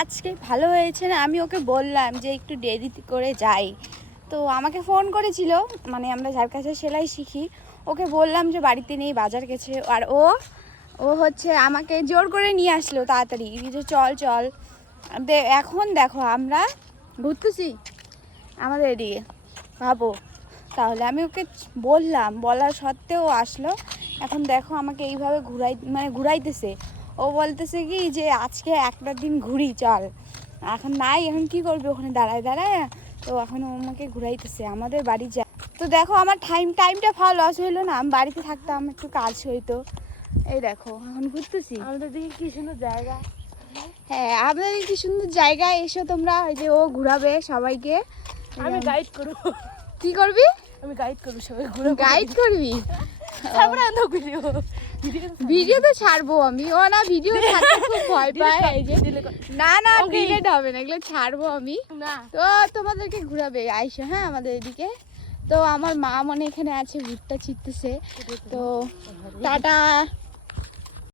আজকে ভালো হয়েছে না, আমি ওকে বললাম যে একটু দেরি করে যাই, তো আমাকে ফোন করেছিল, মানে আমরা যার কাছে সেলাই শিখি, ওকে বললাম যে বাড়িতে নেই, বাজার গেছে। আর ও হচ্ছে আমাকে জোর করে নিয়ে আসলো তাড়াতাড়ি, যে চল চল। এখন দেখো আমরা ঘুরতেছি আমাদের এদিকে, ভাবো তাহলে। আমি ওকে বললাম, বলার সত্ত্বেও আসলো। এখন দেখো আমাকে এইভাবে ঘুরাইতেছে। ও বলতেছে কি যে আজকে একটা দিন ঘুরি চল। এখন নাই, এখন কি করবে ওখানে দাঁড়ায় দাঁড়ায়। তো এখন ও আমাকে ঘুরাইতেছে আমাদের বাড়ি যা। তো দেখো আমার টাইমটা ভালো লস হইলো না, আমি বাড়িতে থাকতাম, একটু কাজ হইতো। এই দেখো এখন ঘুরতেছি। আমাদের দিকে কি সুন্দর জায়গা। হ্যাঁ, আপনাদের কি সুন্দর জায়গা, এসো তোমরা। ওই যে ও ঘুরাবে সবাইকে। আমি গাইড করব। কি করবি? আমি গাইড করব, সবাই ঘুরে গাইড করবি? তারপরে আমরা ভিডিও ভিডিও তো ছাড়বো আমি। ও না, ভিডিও ছাড়তে খুব ভয় পায়। এই যে না না, ডিলেট হবে না, এগুলো ছাড়বো আমি। না তো তোমাদেরকে ঘুরাবে আইসো, হ্যাঁ আমাদের এদিকে। তো আমার মা মনে এখানে আছে, ভুট্টা ছিটতেছে। তো টাটা।